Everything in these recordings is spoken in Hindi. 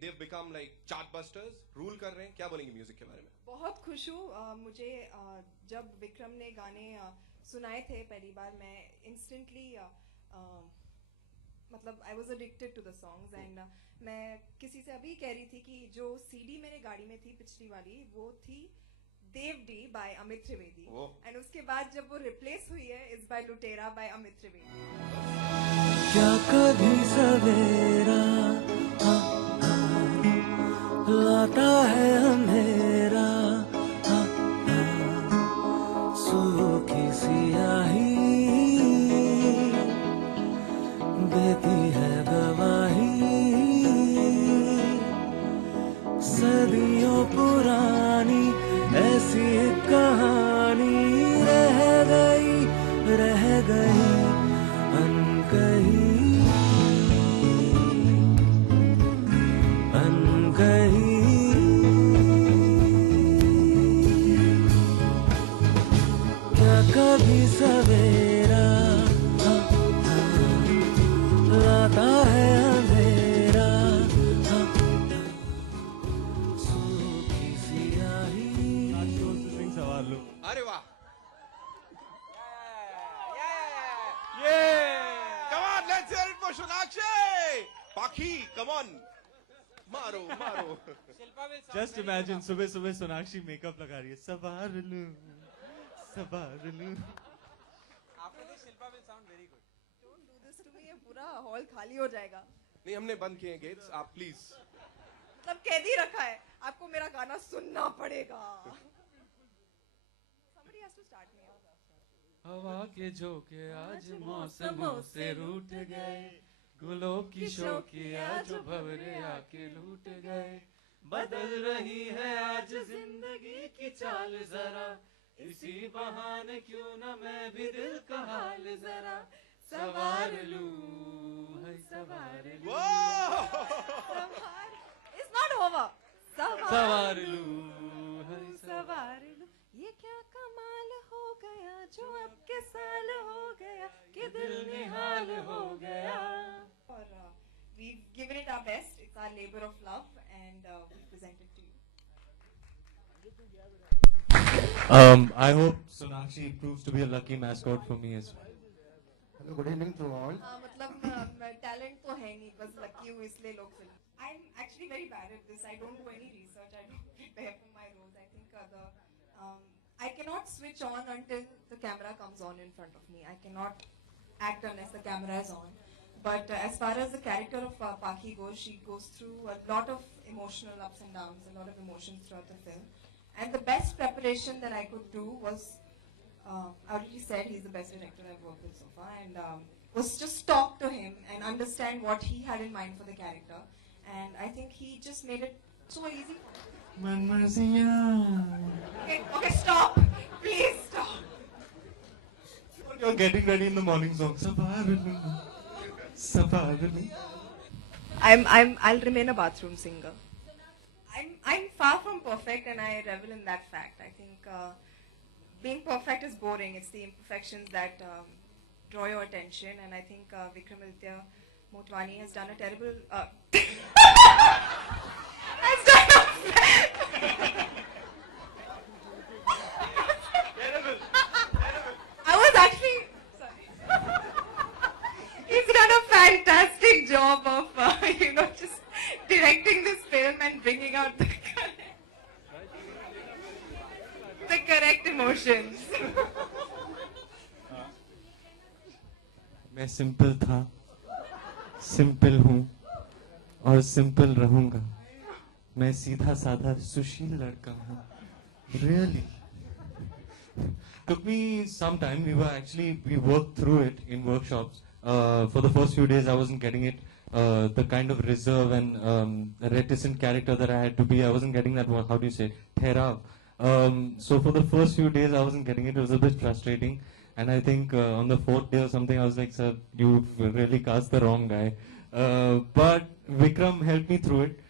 they've become like chartbusters, rule कर रहे हैं. क्या बोलेंगे म्यूजिक के बारे में? बहुत खुश हूँ. मुझे जब विक्रम ने गाने सुनाए थे पहली बार, मैं instantly मतलब I was addicted to the songs and मैं किसी से अभी कह रही थी कि जो CD मेरे गाड़ी में थी पिछली वाली, वो थी देवडी by अमित त्रिवेदी, and उसके बाद जब वो रिप्लेस हुई है इस बाय लुटेरा by अमित त्रिवेदी. क्या कभी सवेरा लाता है अंधेरा, सूखी सियाही देती है गवाही, सदियों पुरानी ऐसी कहानी रह गई अनकही. क्या कभी सवेरा लाता है अंधेरा, सूखी सियाही. सवार लो. अरे वाह. Come on, let's hear it for Sonakshi. Pakhi, come on. मारो. Just imagine सुबह सुबह सोनाक्षी मेकअप लगा रही है. सवार लूं. After this, Shilpa will sound very good. Don't do this to me. ये पूरा हॉल खाली हो जाएगा. नहीं, हमने बंद किए गेट्स. आप प्लीज. मतलब कैद ही रखा है. आपको मेरा गाना सुनना पड़ेगा. Somebody has to start me out. हवा के झोंके आज मौसमों से रूठ गए, गुलों की शोखियां जो भंवरे आके लूट गए. बदल रही है आज जिंदगी की चाल जरा, इसी बहाने क्यों न मैं भी दिल का हाल जरा सवार लूं. है सवार लूं. It's not over. सवार लूं. है सवार लूं. ये क्या कमाल हो गया जो अब के साल हो गया कि दिल निहाल हो गया. और we've given it our best. It's our labor of love and we present it to you. I hope Sonakshi proves to be a lucky mascot for me as well. Hello, good evening to all. मतलब talent तो है नहीं, बस lucky हूँ इसलिए लोग film. I'm actually very bad at this. I don't do any research. I don't prepare for my roles. I think I cannot switch on until the camera comes on in front of me. I cannot act unless the camera is on. But as far as the character of Pakhi goes, she goes through a lot of emotional ups and downs, a lot of emotions throughout the film. And the best preparation that I could do was, I already said he's the best director I've worked with so far, and was just talk to him and understand what he had in mind for the character. And I think he just made it so easy. Okay, stop. Please stop. You're getting ready in the morning song. Savar loo. I'll remain a bathroom singer. I'm far from perfect, and I revel in that fact. I think being perfect is boring. It's the imperfections that draw your attention, and I think Vikramaditya Motwani has done a terrible. Has done I was actually sorry. He's done a fantastic job of just directing this film and bringing out the correct emotions. मैं सिंपल था, सिंपल हूँ और सिंपल रहूँगा. मैं सीधा साधा सुशील लड़का हूँ. Really? Took me some time. We worked through it in workshops. For the first few days, I wasn't getting it. The kind of reserve and reticent character that I had to be, I wasn't getting that. How do you say? Therav. So for the first few days, I wasn't getting it. It was a bit frustrating. And I think on the fourth day or something, I was like, sir, you really cast the wrong guy. But Vikram helped me through it.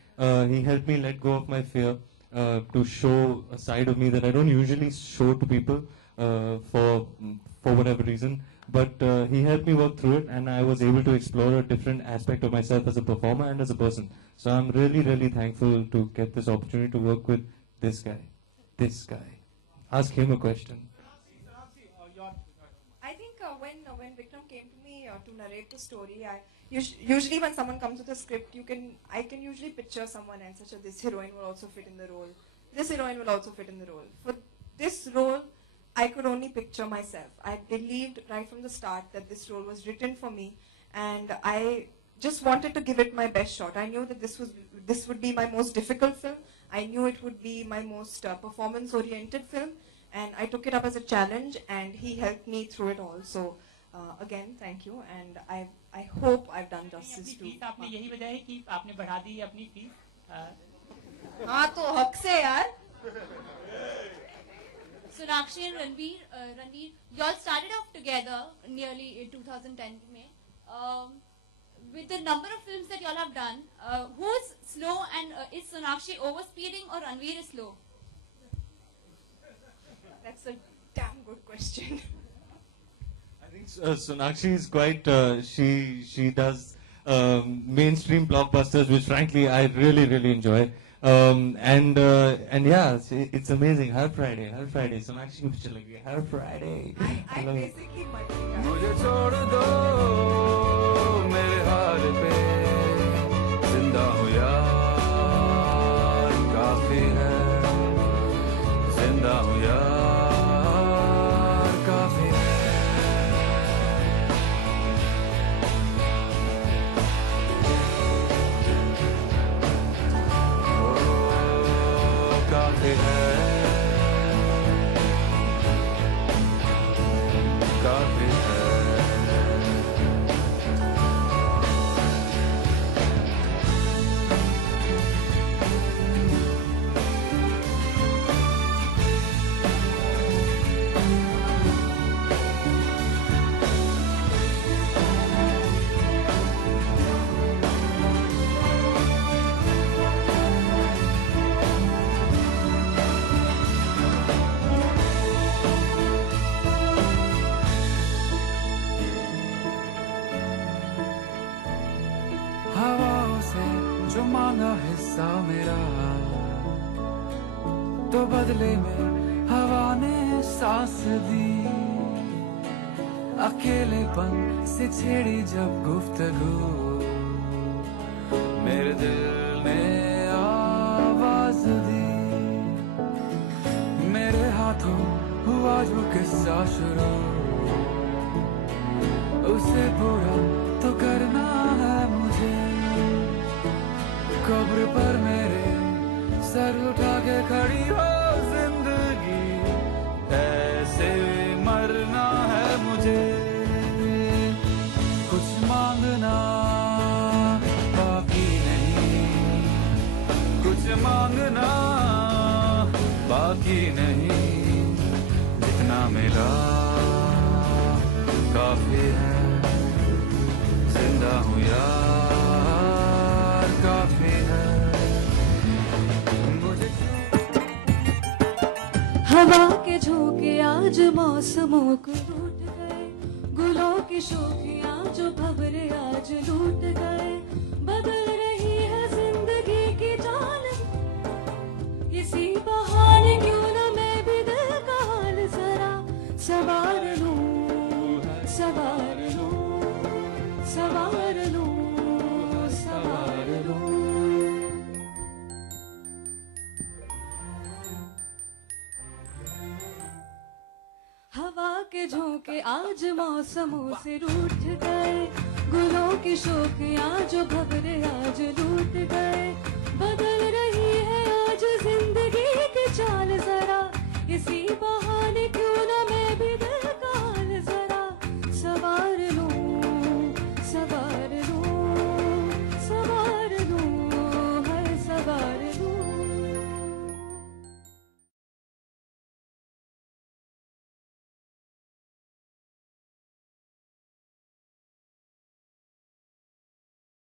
He helped me let go of my fear to show a side of me that I don't usually show to people for whatever reason. But he helped me work through it, and I was able to explore a different aspect of myself as a performer and as a person. So I'm really, really thankful to get this opportunity to work with this guy. This guy. Ask him a question. I think when Vikram came to me to narrate the story, usually when someone comes with a script, I can usually picture someone and such as this heroine will also fit in the role. This heroine will also fit in the role. For this role, I could only picture myself. I believed right from the start that this role was written for me, and I just wanted to give it my best shot. I knew that this would be my most difficult film. I knew it would be my most performance-oriented film, and I took it up as a challenge, and he helped me through it all. So again, thank you, and I hope I've done justice to. आपने यही वजह है कि आपने बढ़ा दी अपनी फीस. हाँ तो हक से यार. Sonakshi and Ranveer, you all started off together nearly in 2010 में. With the number of films that you all have done, who's slow, and is Sonakshi overspeeding or Ranveer is slow? That's a damn good question. I think Sonakshi is quite, she does mainstream blockbusters, which frankly I really, really enjoy. And yeah, it's amazing. Har Friday, Sonakshi kuch chalegi. Har Friday. I basically multitask. मुझे छोड़ दो मेरे हाल पे, जिंदा हूँ यार काफी है, जिंदा हूँ यार काफी है. काफी है, काफी है. हवाओं से जो मांगा हिस्सा मेरा, तो बदले में हवा ने सांस दी. अकेलेपन से छेड़ी जब गुफ्तगू, मेरे दिल ने आवाज दी. मेरे हाथों हुआ जो किस्सा शुरू, उसे पूरा तो करना है मुझे. कब्र पर मेरे सर उठा के खड़ी हो जिंदगी, ऐसे मरना है मुझे. कुछ मांगना बाकी नहीं, कुछ मांगना बाकी नहीं. जितना मिला काफी है, जिंदा हूँ यार काफी है मुझे। हवा के झोंके आज मौसमों को रूठ गए, गुलों की शोखियां जो भंवरे आज लूट गए। बदल रही है जिंदगी की चाल, इसी बहाने क्यों न मैं भी दिल का हाल जरा सवार लूं, सवार लूं, सवार लूं, सवार लूं। हवा के झोंके आज मौसमों से रूठ गए, गुलों की शोखियां जो भंवरे आज लूट